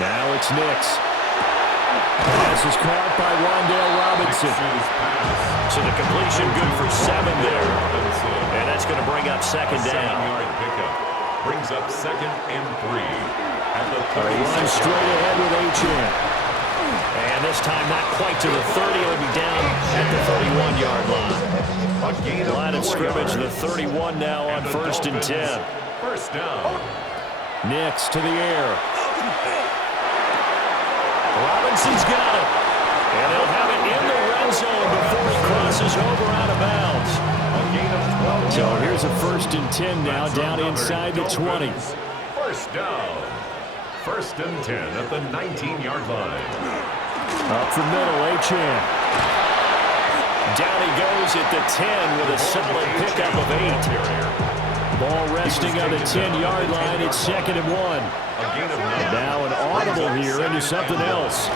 Now it's Nix. Pass is caught by Wan'Dale Robinson. So the completion good for 7 there. And that's going to bring up second down. 7-yard pickup. Brings up 2nd and 3. At the 30. Run straight ahead with Achane. And this time not quite to the 30. It'll be down at the 31-yard line. Line of scrimmage, the 31 now on 1st and 10. First down. Nix to the air. Robinson's got it. And they'll have it in the red zone before he crosses over out of bounds. So here's a 1st and 10 now, down inside the 20. First down. 1st and 10 at the 19-yard line. Up the middle, Achane. Down he goes at the 10 with a solid pickup of 8. Ball resting on the 10-yard line. It's 2nd and 1. Now an audible here into something else.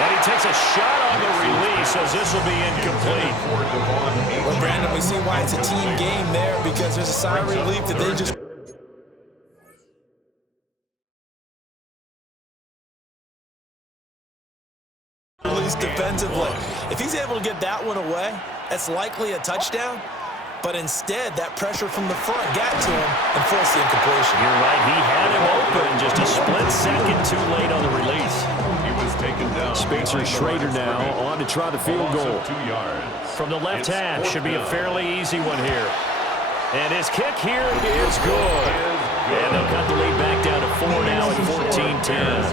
And he takes a shot on the release as this will be incomplete. Well, Brandon, we see why it's a team game there, because there's a sigh of relief that they just released defensively. If he's able to get that one away, that's likely a touchdown. But instead, that pressure from the front got to him and forced the incompletion. You're right. He had him open. Just a split second too late on the release. He was taken down. Spencer Schrader now on to try the field goal. 2 yards. From the left half, should be a fairly easy one here. And his kick here is good. And they'll cut the lead back down to 4 now at 14-10.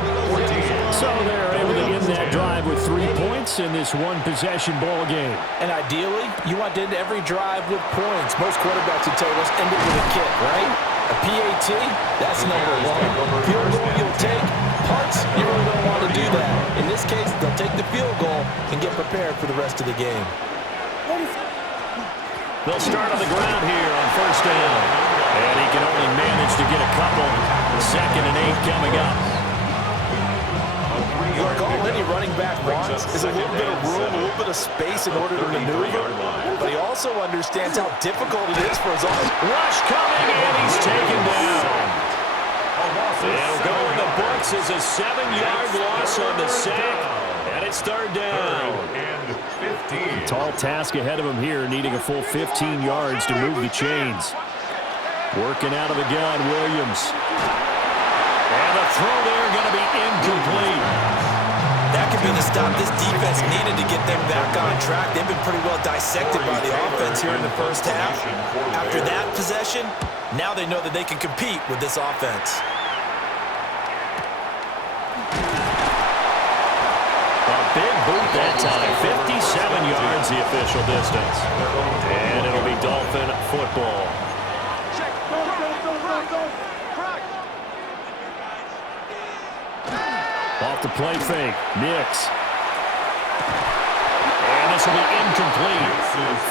So they're able to end that drive with 3 points in this one-possession ball game. And ideally, you want to end every drive with points. Most quarterbacks would tell us end it with a kick, right? A PAT, that's number 1. Field goal you'll take. Punts, you really don't want to do that. In this case, they'll take the field goal and get prepared for the rest of the game. They'll start on the ground here on 1st down. And he can only manage to get a couple. 2nd and 8 coming up. Look, all any running back wants is a little bit of room, a little bit of space in order to maneuver. But he also understands how difficult it is for his own. Rush coming, and he's taken down. They'll go in the books as a 7-yard loss on the sack. And it's 3rd down. And 15. Tall task ahead of him here, needing a full 15 yards to move the chains. Working out of the gun, Williams. And the throw there going to be incomplete. That could be the stop this defense needed to get them back on track. They've been pretty well dissected by the offense here in the first half. After that possession, now they know that they can compete with this offense. A big boot that time. 57 yards the official distance. And it'll be Dolphin football. Off the play fake, Nix. And this will be incomplete.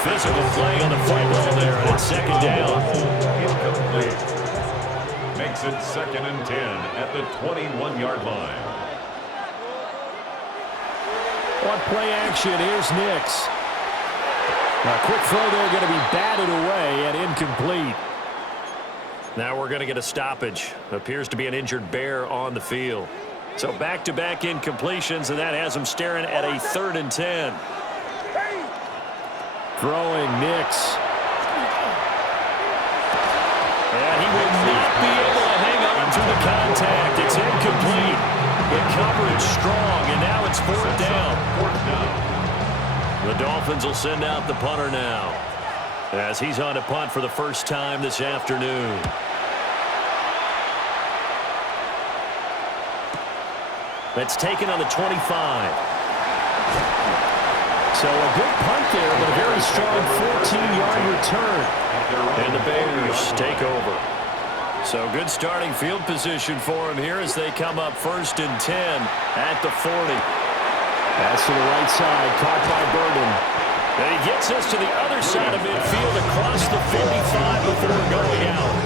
Physical play on the football there, and it's 2nd down. Incomplete. Makes it 2nd and 10 at the 21-yard line. On play action, here's Nix. A quick throw there, going to be batted away and incomplete. Now we're going to get a stoppage. Appears to be an injured bear on the field. So back-to-back incompletions, and that has him staring at a 3rd and 10. Throwing Nix. And he will not be able to hang on to the contact. It's incomplete. The coverage strong, and now it's 4th down. The Dolphins will send out the punter now, as he's on to punt for the first time this afternoon. That's taken on the 25. So a good punt there, but a very strong 14-yard return. And the Bears take over. So good starting field position for him here as they come up 1st and 10 at the 40. That's to the right side, caught by Burden. And he gets us to the other side of midfield across the 55 before going out.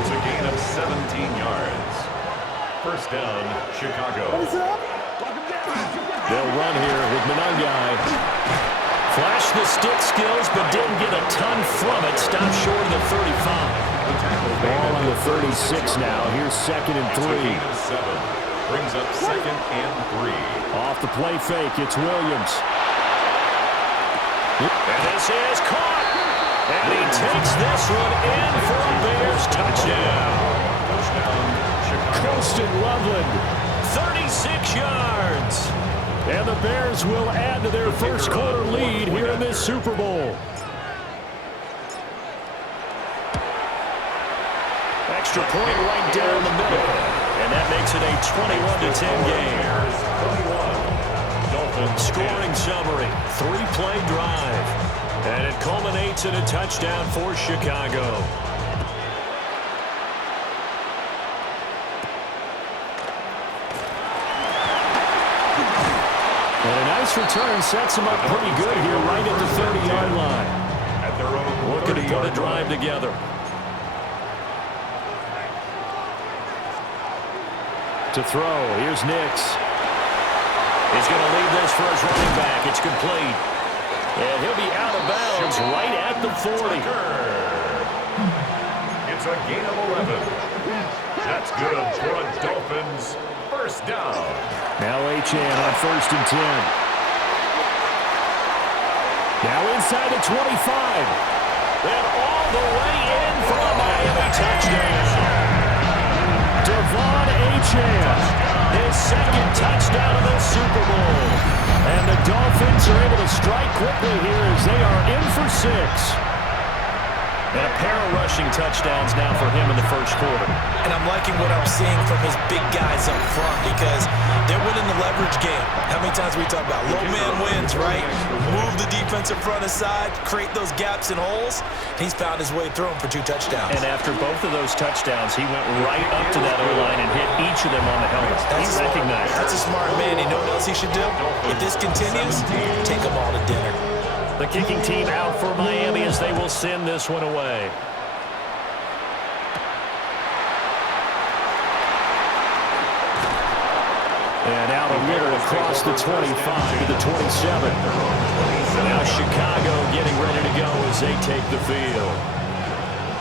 It's a gain of 17 yards. First down, Chicago. They'll run here with Monangai. Flashed the stick skills, but didn't get a ton from it. Stopped short of the 35. Ball on the 36 now. Here's 2nd and 3. Brings up 2nd and 3. Off the play fake, it's Williams. And this is caught. And he takes this one in for a Bears touchdown. Colston Loveland. 36 yards. And the Bears will add to their first quarter lead here in this Super Bowl. Extra point right down the middle. And that makes it a 21-10 game. Dolphins scoring summary. 3-play drive. And it culminates in a touchdown for Chicago. And a nice return sets him up pretty good here right at the 30-yard line. At their own Looking to put a drive together. To throw, here's Nix. He's going to leave this for his running back. It's complete. And he'll be out of bounds right at the 40. It's a gain of 11. That's good for a Dolphins first down. Now Achane on 1st and 10. Now inside the 25. And all the way in for a Miami touchdown. Devon Achane. His 2nd touchdown of the Super Bowl. And the Dolphins are able to strike quickly here as they are in for 6. And a pair of rushing touchdowns now for him in the first quarter. And I'm liking what I'm seeing from his big guys up front because they're winning the leverage game. How many times we talk about low man wins, right? Move the defensive front aside, create those gaps and holes. He's found his way through them for 2 touchdowns. And after both of those touchdowns, he went right up to that O-line and hit each of them on the helmet. He recognized it. That's a smart man. You know what else he should do? If this continues, take them all to dinner. The kicking team out for Miami as they will send this one away. And out a winner across the 25 to the 27. Now Chicago getting ready to go as they take the field.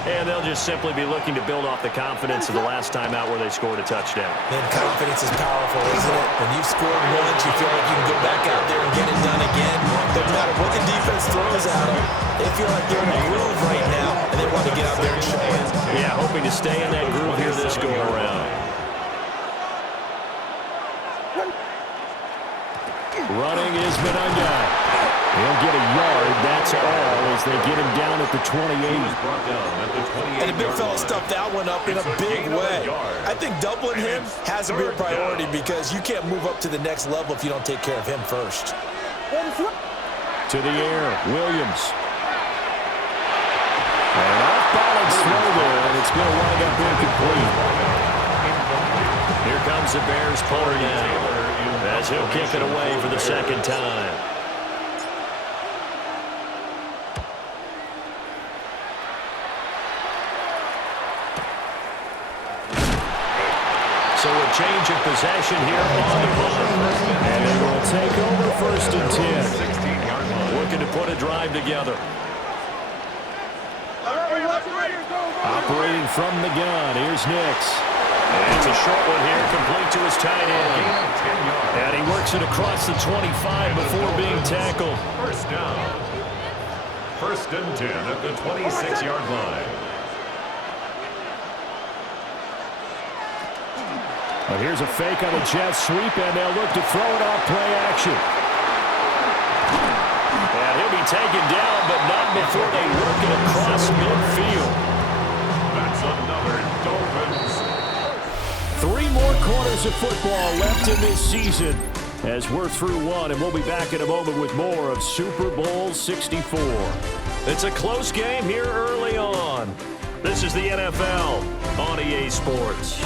And they'll just simply be looking to build off the confidence of the last time out where they scored a touchdown. Man, confidence is powerful, isn't it? When you've scored once, you feel like you can go back out there and get it done again. Doesn't matter what the defense throws at them. They feel like they're in a groove right now, and they want to get out there and show it. Yeah, hoping to stay in that groove here this go-around. Running is Menunga. He'll get a yard, that's all, as they get him down at the 28. And the big fella stuffed that one up in a big way. I think doubling him has to be a priority because you can't move up to the next level if you don't take care of him first. To the air, Williams. And off-balance throw there, and it's going to wind up incomplete. Here comes the Bears punter now as he'll kick it away for the 2nd time. So a change of possession here on the punt. And they will take over 1st and 10. Looking to put a drive together. Operating from the gun, here's Nix. And it's a short one here, complete to his tight end. And he works it across the 25 before being tackled. First down. 1st and 10 at the 26-yard line. Well, here's a fake on a jet sweep, and they'll look to throw it off play action. And he'll be taken down, but not before they work it across midfield. That's another Dolphins. 3 more quarters of football left in this season as we're through 1, and we'll be back in a moment with more of Super Bowl 64. It's a close game here early on. This is the NFL on EA Sports.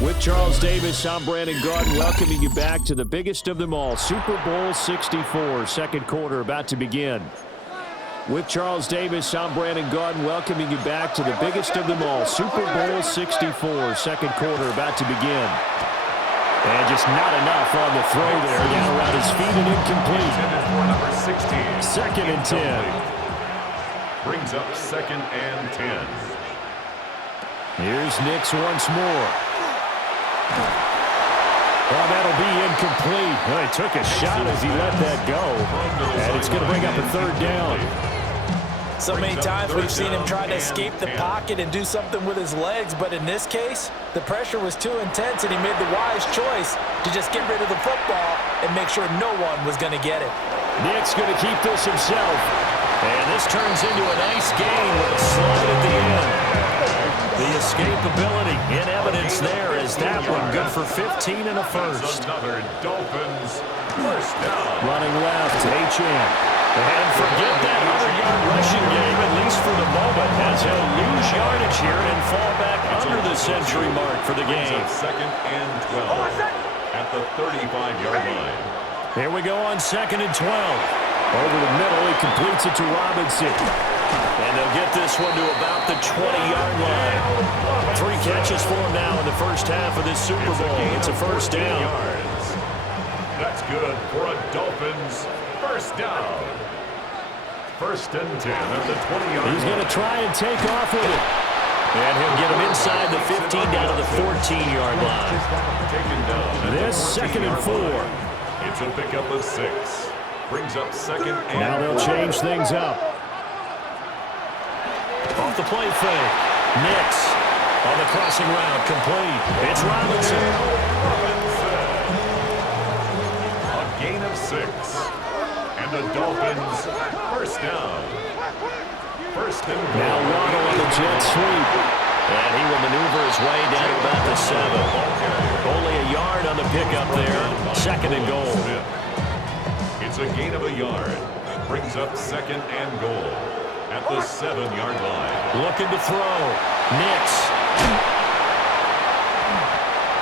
With Charles Davis, I'm Brandon Garden, welcoming you back to the biggest of them all, Super Bowl 64, 2nd quarter about to begin. With Charles Davis, I'm Brandon Garden, welcoming you back to the biggest of them all, Super Bowl 64, 2nd quarter about to begin. And just not enough on the throw there. Down around his feet and incomplete. Number 16. Second and 10. Brings up second and 10. Here's Nix once more. Oh, that'll be incomplete. Well, he took a shot as he let that go. And it's going to bring up a third down. So many times we've seen him try to escape the pocket and do something with his legs, but in this case, the pressure was too intense and he made the wise choice to just get rid of the football and make sure no one was going to get it. Nick's going to keep this himself. And this turns into a nice gain with a slide at the end. The escapability in evidence there as that one good for 15 and a first. Another Dolphins first down. Running left, H.M. And forget that 100-yard rushing game, at least for the moment, as he'll lose yardage here and fall back under the century mark for the game. Second and 12 at the 35-yard line. Here we go on second and 12. Over the middle, he completes it to Robinson. And they'll get this one to about the 20-yard line. 3 catches for him now in the first half of this Super Bowl. It's a first down. That's good for a Dolphins first down. First and 10 at the 20-yard line. He's going to try and take off with it. And he'll get him inside the 15 down to the 14-yard line. Taken down. This second and 4. It's a pickup of 6. Brings up second and Now they'll change things up. Off the play fake. Nix on the crossing route. Complete. It's Robinson. A gain of 6. And the Dolphins first down. First and goal. Now Waddle on the jet sweep. And he will maneuver his way down to about the 7. Only a yard on the pickup there. Second and goal. It's a gain of a yard. Brings up second and goal at the 7-yard line. Looking to throw. Nix.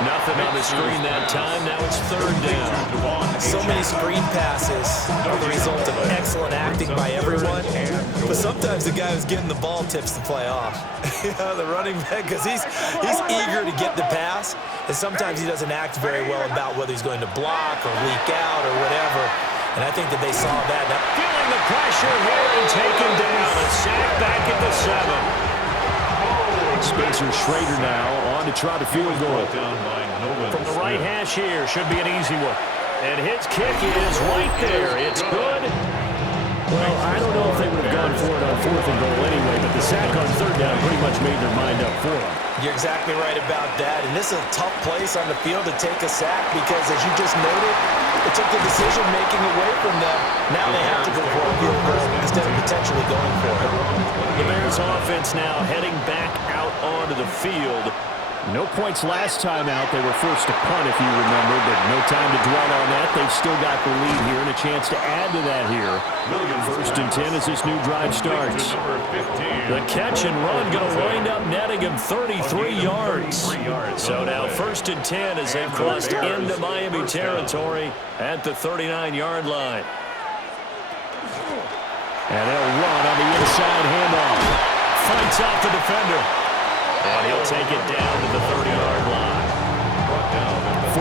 Nothing on the screen that time. Now it's third down. So many screen passes are the result of excellent acting by everyone. But sometimes the guy who's getting the ball tips the play off. The running back, because he's eager to get the pass. And sometimes he doesn't act very well about whether he's going to block or leak out or whatever. And I think that they saw that. Feeling the pressure here and taken down. A sack back at the 7. Spencer Schrader now on to try the field goal. From the right hash here, should be an easy one. And his kick is right there. It's good. Well, I don't know if they would have gone for it on 4th and goal anyway, but the sack on 3rd down pretty much made their mind up for them. You're exactly right about that. And this is a tough place on the field to take a sack because, as you just noted, it took the decision-making away from them. Now they have to go for a field goal instead of potentially going for it. The Bears offense now heading back out onto the field. No points last time out. They were forced to punt, if you remember, but no time to dwell on that. They've still got the lead here and a chance to add to that here. First and 10 as this new drive starts. The catch and run going to wind up netting him 33 yards. So now first and 10 as they've crossed into Miami territory at the 39-yard line. And they'll run on the inside handoff. Fights off the defender. And he'll take it down to the 30-yard line.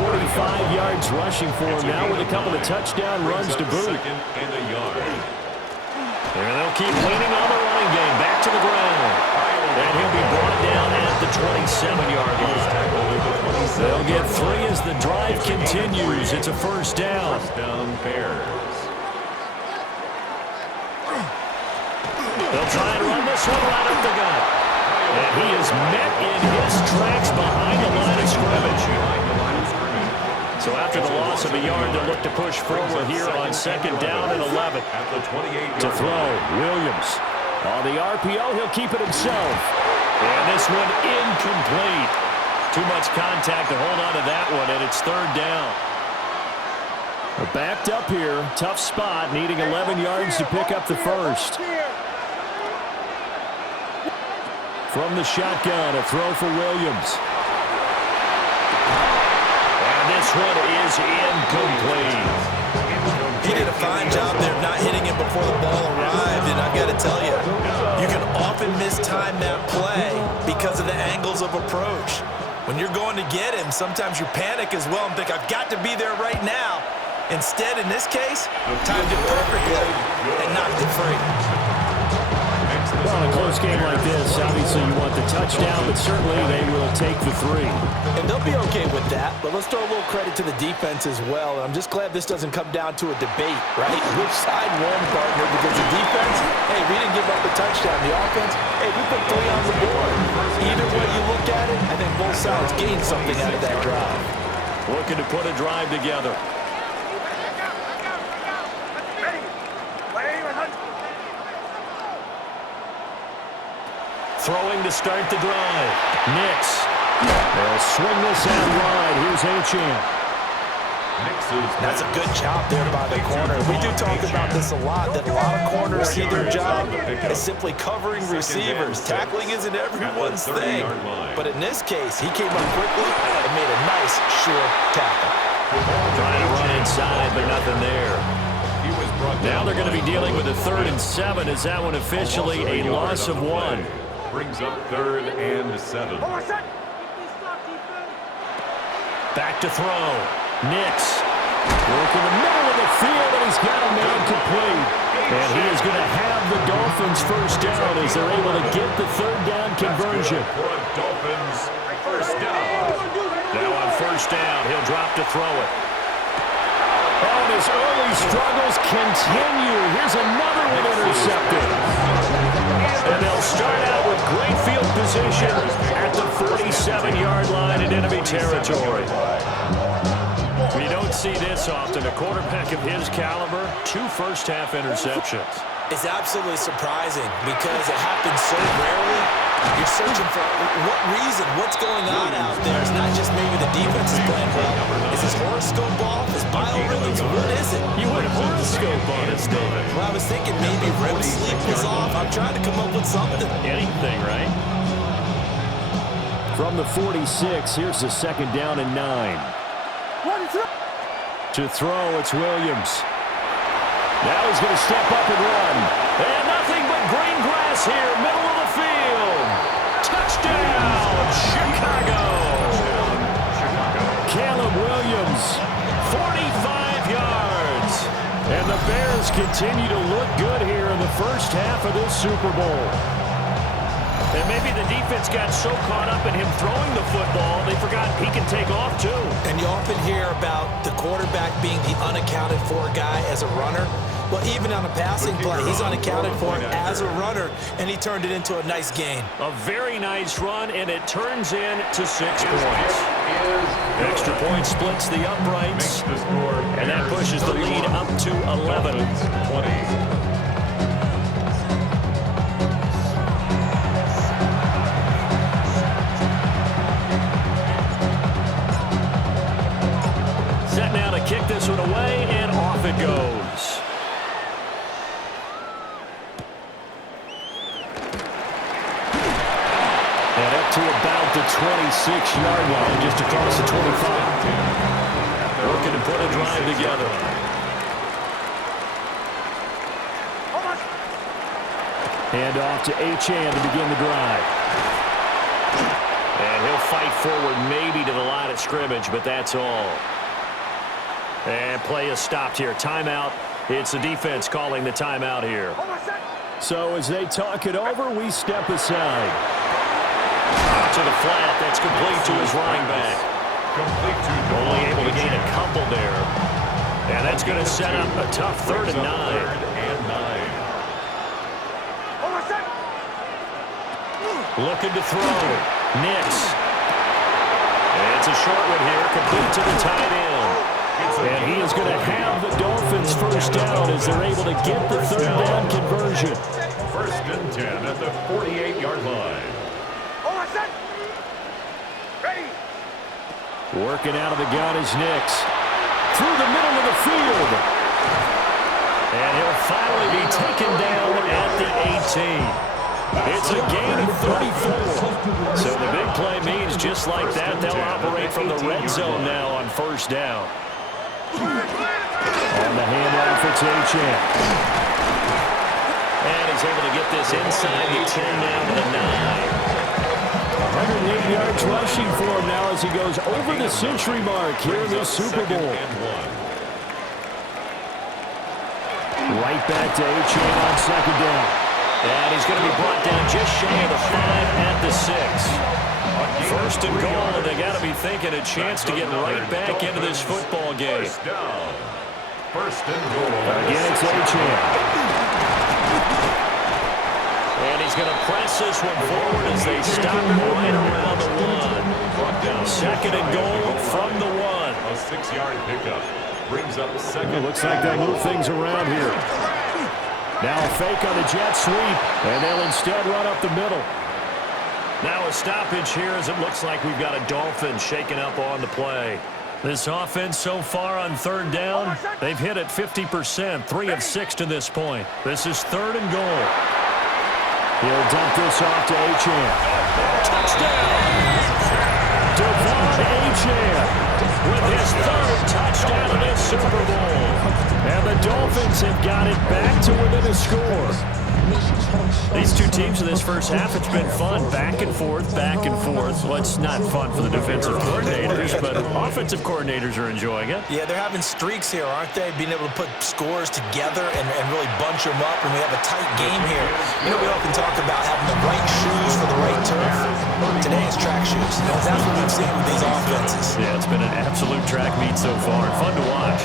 45 yards rushing for him now with a couple of touchdown runs to boot. And a yard. And they'll keep leaning on the running game. Back to the ground. And he'll be brought down at the 27-yard line. They'll get 3 as the drive continues. It's a first down. First down Bears. They'll try and run this one right up the gut. And he is met in his tracks behind the line of scrimmage. So after the loss of a yard, they'll look to push forward here on second down and 11. At the 28-yard To throw, Williams. On the RPO, he'll keep it himself. And this one incomplete. Too much contact to hold on to that one, and it's third down. They're backed up here. Tough spot, needing 11 yards to pick up the first. From the shotgun, a throw for Williams. And this one is incomplete. He did a fine job there of not hitting him before the ball arrived, and I've got to tell you, you can often mistime that play because of the angles of approach. When you're going to get him, sometimes you panic as well and think, I've got to be there right now. Instead, in this case, timed it perfectly and knocked it free. Well, in a close game like this, obviously you want the touchdown, but certainly they will take the 3. And they'll be okay with that, but let's throw a little credit to the defense as well. I'm just glad this doesn't come down to a debate, right? Which side won, partner? Because the defense, hey, we didn't give up a touchdown. The offense, hey, we put 3 on the board. Either way you look at it, I think both sides gained something out of that drive. Looking to put a drive together. Throwing to start the drive. Nix. They'll swing this out wide. Here's Achane. That's a good job there by the corner. We do talk about this a lot, that a lot of corners see their job as simply covering receivers. Tackling isn't everyone's thing. But in this case, he came up quickly and made a nice, sure tackle. Trying to run inside, but nothing there. Now they're going to be dealing with a 3rd and 7. Is that one officially a loss of 1? Brings up 3rd and 7. Back to throw. Nix. Work in the middle of the field, and he's got a man complete. And he is going to have the Dolphins first down as they're able to get the 3rd down conversion. For a Dolphins first down. Now on first down, he'll drop to throw it. Oh, and his early struggles continue. Here's another one intercepted. And they'll start out with great field position at the 47-yard line in enemy territory. We don't see this often. A quarterback of his caliber, 2 first-half interceptions. It's absolutely surprising because it happens so rarely. You're searching for what reason, what's going on out there. It's not just maybe the defense is playing well. Is his horoscope off? His biorhythms? What is it? You went horoscope on it, David. Well, I was thinking maybe REM sleep was off. I'm trying to come up with something. Anything, right? From the 46, here's the 2nd down and 9. To throw, it's Williams. Now he's going to step up and run. And nothing but green grass here, middle of the field. Touchdown, Chicago. Caleb Williams, 45 yards. And the Bears continue to look good here in the first half of this Super Bowl. And maybe the defense got so caught up in him throwing the football, they forgot he can take off too. And you often hear about the quarterback being the unaccounted for guy as a runner. Well, even on a passing play, he's unaccounted for as a runner, and he turned it into a nice gain. A very nice run, and it turns into 6 points. Extra point splits the uprights, and that pushes the lead up to 11. 20. Set now to kick this one away, and off it goes. And up to about the 26-yard line, just across the 25. Looking to put a drive together. Hand off to Achane to begin the drive. And he'll fight forward maybe to the line of scrimmage, but that's all. And play is stopped here. Timeout. It's the defense calling the timeout here. So as they talk it over, we step aside. To the flat. That's complete to his running back. Only able to gain a couple there. And that's going to set up a tough 3rd and 9. Looking to throw. Nix. It's a short one here. Complete to the tight end. And he is going to have the Dolphins first down as they're able to get the 3rd down conversion. 1st and 10 at the 48-yard line. Working out of the gun is Nix. Through the middle of the field. And he'll finally be taken down at the 18. It's a gain of 34. So the big play means just like that, they'll operate from the red zone now on first down. On the handoff, it's Achane. And he's able to get this inside the 10 down to the 9. 108 yards rushing for him now as he goes over the century mark here in this Super Bowl. Right back to Achane on second down. And he's going to be brought down just shy of the 5 at the 6. First and goal, and they got to be thinking a chance to get right back into this football game. First and goal. Again, it's Achane. And he's going to press this one forward as they stop him right around the 1. Second and goal from the 1. A 6-yard pickup. Brings up second. It looks like they move things around here. Now a fake on the jet sweep, and they'll instead run up the middle. Now a stoppage here as it looks like we've got a Dolphins shaking up on the play. This offense so far on third down, they've hit it 50%, 3 of 6 to this point. This is third and goal. He'll dump this off to Achane. Touchdown! Devon Achane With his third touchdown in this Super Bowl. And the Dolphins have got it back to within a score. These two teams in this first half, it's been fun. Back and forth, back and forth. Well, it's not fun for the defensive coordinators, but offensive coordinators are enjoying it. Yeah, they're having streaks here, aren't they? Being able to put scores together and really bunch them up, and we have a tight game here. You know, we often talk about having the right shoes for the right turf. Today it's track shoes. That's what we've seen with these offenses. Yeah, it's been an absolute track meet so far. Fun to watch.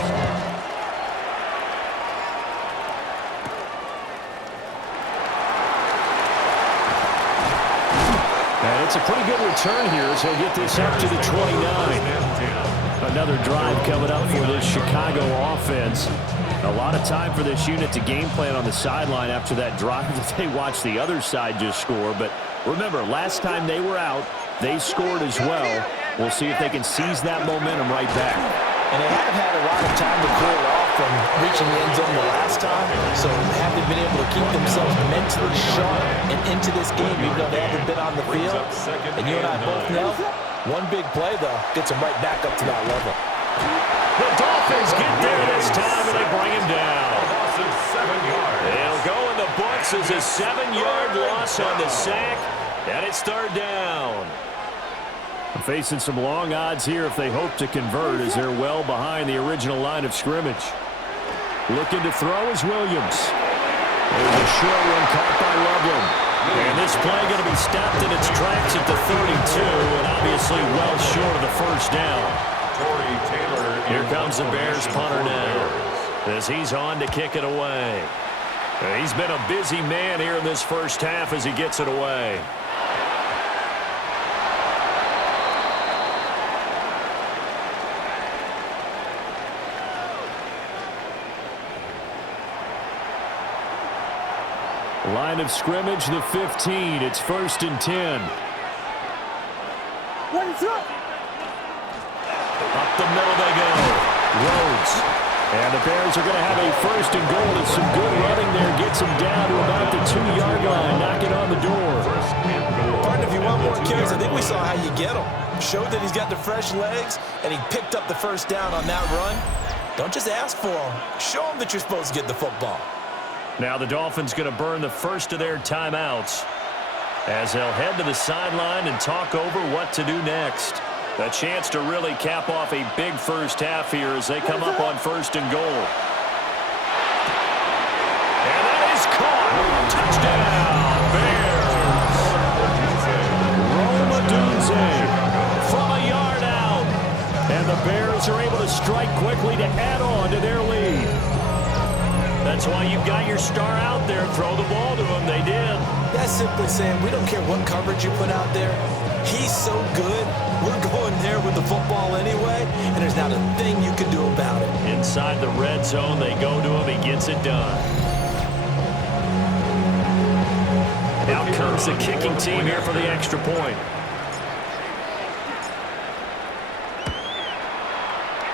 And it's a pretty good return here as he'll get this up to the 29. Another drive coming up for this Chicago offense. A lot of time for this unit to game plan on the sideline after that drive that they watched the other side just score. But remember, last time they were out, they scored as well. We'll see if they can seize that momentum right back. And they have had a lot of time to clear it off from reaching the end zone the last time. So have they been able to keep themselves mentally sharp and into this game, even though they haven't been on the field? And you and I both know, one big play, though, gets them right back up to that level. The Dolphins get there this time, and they bring him down. They'll go in the books as a 7-yard loss on the sack, and it's third down. Facing some long odds here if they hope to convert as they're well behind the original line of scrimmage. Looking to throw is Williams. There's a short one caught by Loveland. And this play going to be stopped in its tracks at the 32, and obviously well short of the first down. Here comes the Bears punter now as he's on to kick it away. He's been a busy man here in this first half as he gets it away. Line of scrimmage, the 15. It's 1st and 10. Up the middle they go. Rhodes. And the Bears are going to have a 1st and goal. It's some good running there. Gets him down to about the 2-yard line. Knocking on the door. Partner, if you want more carries, I think we saw how you get him. Showed that he's got the fresh legs, and he picked up the first down on that run. Don't just ask for him. Show him that you're supposed to get the football. Now the Dolphins going to burn the first of their timeouts as they'll head to the sideline and talk over what to do next. A chance to really cap off a big first half here as they come up on 1st and goal. And that is caught. Touchdown, Rome Odunze from a yard out. And the Bears are able to strike quickly to add on to their lead. That's why you've got your star out there. Throw the ball to him. They did. That's simply saying we don't care what coverage you put out there. He's so good. We're going there with the football anyway, and there's not a thing you can do about it. Inside the red zone, they go to him. He gets it done. Out comes the kicking team here for the extra point.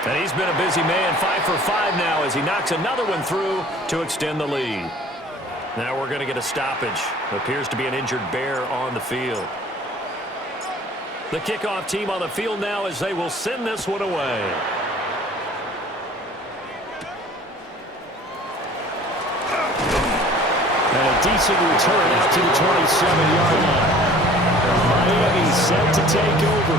And he's been a busy man, 5 for 5 now as he knocks another one through to extend the lead. Now we're going to get a stoppage. Appears to be an injured Bear on the field. The kickoff team on the field now as they will send this one away. And a decent return out to the 27-yard line. Miami set to take over.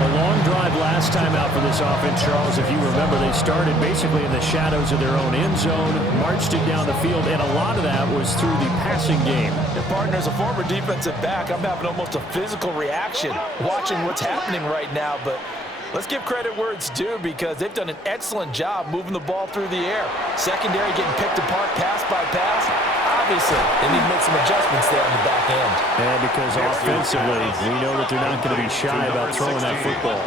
A long drive last time out for this offense, Charles. If you remember, they started basically in the shadows of their own end zone, marched it down the field, and a lot of that was through the passing game. Your partner, as a former defensive back, I'm having almost a physical reaction watching what's happening right now, but let's give credit where it's due because they've done an excellent job moving the ball through the air. Secondary getting picked apart pass by pass. Obviously, they need to make some adjustments there on the back end. And because offensively, we know that they're not going to be shy about throwing that football.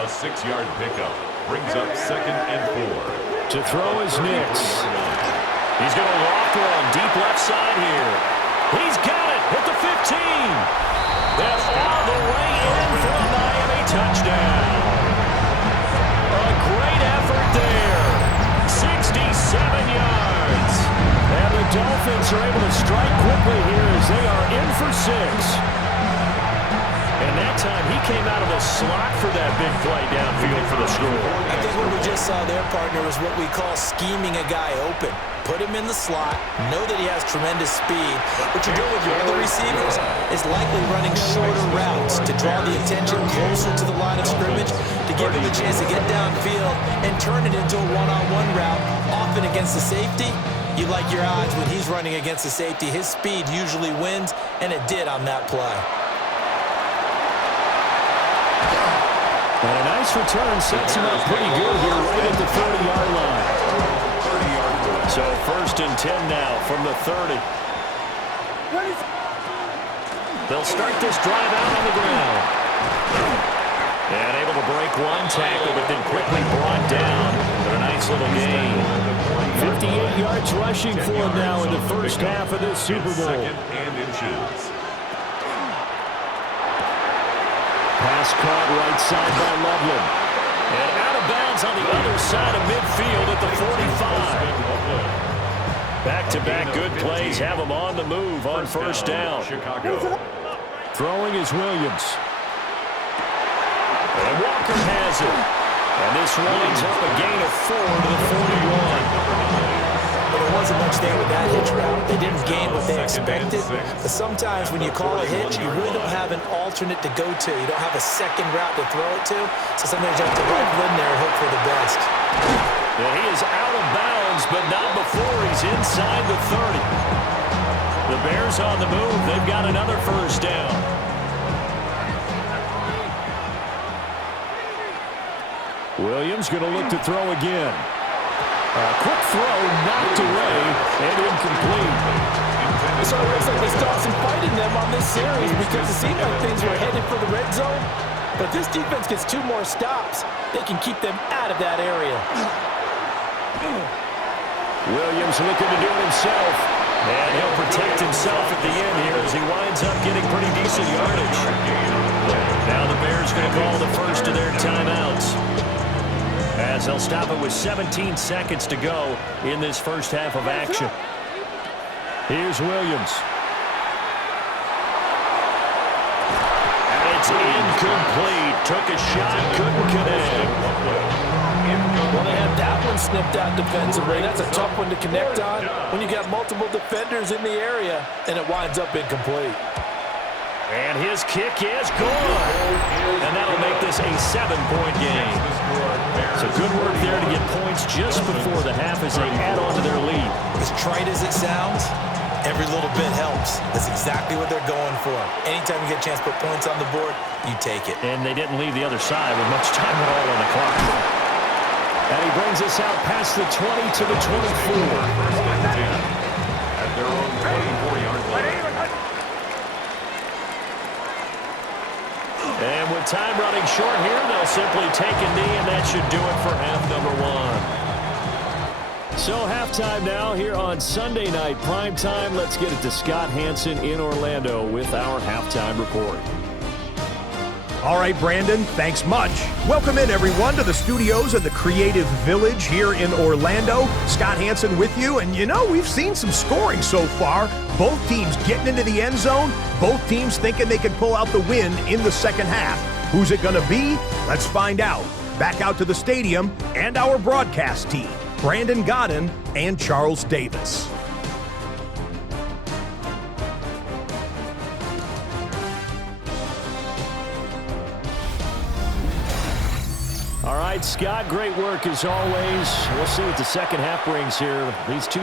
A 6-yard pickup brings up 2nd and 4. To throw is Nix. He's going to loft one deep left side here. He's got it at the 15. That's all the way in for a Miami touchdown. A great effort there. 67 yards. And the Dolphins are able to strike quickly here as they are in for 6. And that time he came out of the slot for that big play downfield for the score. I think what we just saw there, partner, is what we call scheming a guy open. Put him in the slot, know that he has tremendous speed. What you're doing with your other receivers is likely running shorter routes to draw the attention closer to the line of scrimmage, to give him a chance to get downfield and turn it into a one-on-one route, often against the safety. You like your odds when he's running against the safety. His speed usually wins, and it did on that play. And a nice return sets him up pretty good here right at the 30-yard line. So 1st and 10 now from the 30. They'll start this drive out on the ground. And able to break one tackle, but then quickly brought down. But a nice little gain. 58 yards rushing for him now in the first half of this Super Bowl. 2nd and inches. Pass caught right side by Loveland. And out of bounds on the other side of midfield at the 45. Back-to-back good plays have them on the move on first down. Chicago. Throwing is Williams. And Walker has it. And this winds up a gain of 4 to the 41. But there wasn't much there with that hitch route. They didn't gain what they expected. But sometimes when you call a hitch, you really don't have an alternate to go to. You don't have a second route to throw it to. So sometimes you have to rifle in there and hope for the best. Yeah, he is out of bounds, but not before he's inside the 30. The Bears on the move. They've got another first down. Williams going to look to throw again. A quick throw knocked away and incomplete. So it looks like they stopped some fight in them on this series because it seemed like things were headed for the red zone. But this defense gets 2 more stops. They can keep them out of that area. Williams looking to do it himself. And he'll protect himself at the end here as he winds up getting pretty decent yardage. Now the Bears going to call the first of their timeouts, as they'll stop it with 17 seconds to go in this first half of action. Here's Williams. And it's incomplete. Took a shot, couldn't connect. Well, they had that one snipped out defensively. That's a tough one to connect on when you got multiple defenders in the area, and it winds up incomplete. And his kick is good. And that'll make this a 7-point game. So good work there to get points just before the half as they add on to their lead. As trite as it sounds, every little bit helps. That's exactly what they're going for. Anytime you get a chance to put points on the board, you take it. And they didn't leave the other side with much time at all on the clock. And he brings us out past the 20 to the 24. At their own 24-yard line. And with time running short here, they'll simply take a knee, and that should do it for half number 1. So halftime now here on Sunday night prime time. Let's get it to Scott Hansen in Orlando with our halftime report. All right, Brandon, thanks much. Welcome in, everyone, to the studios of the Creative Village here in Orlando. Scott Hansen with you, and you know, we've seen some scoring so far. Both teams getting into the end zone, both teams thinking they could pull out the win in the second half. Who's it going to be? Let's find out. Back out to the stadium and our broadcast team, Brandon Godden and Charles Davis. right, Scott, great work as always. We'll see what the second half brings here. These two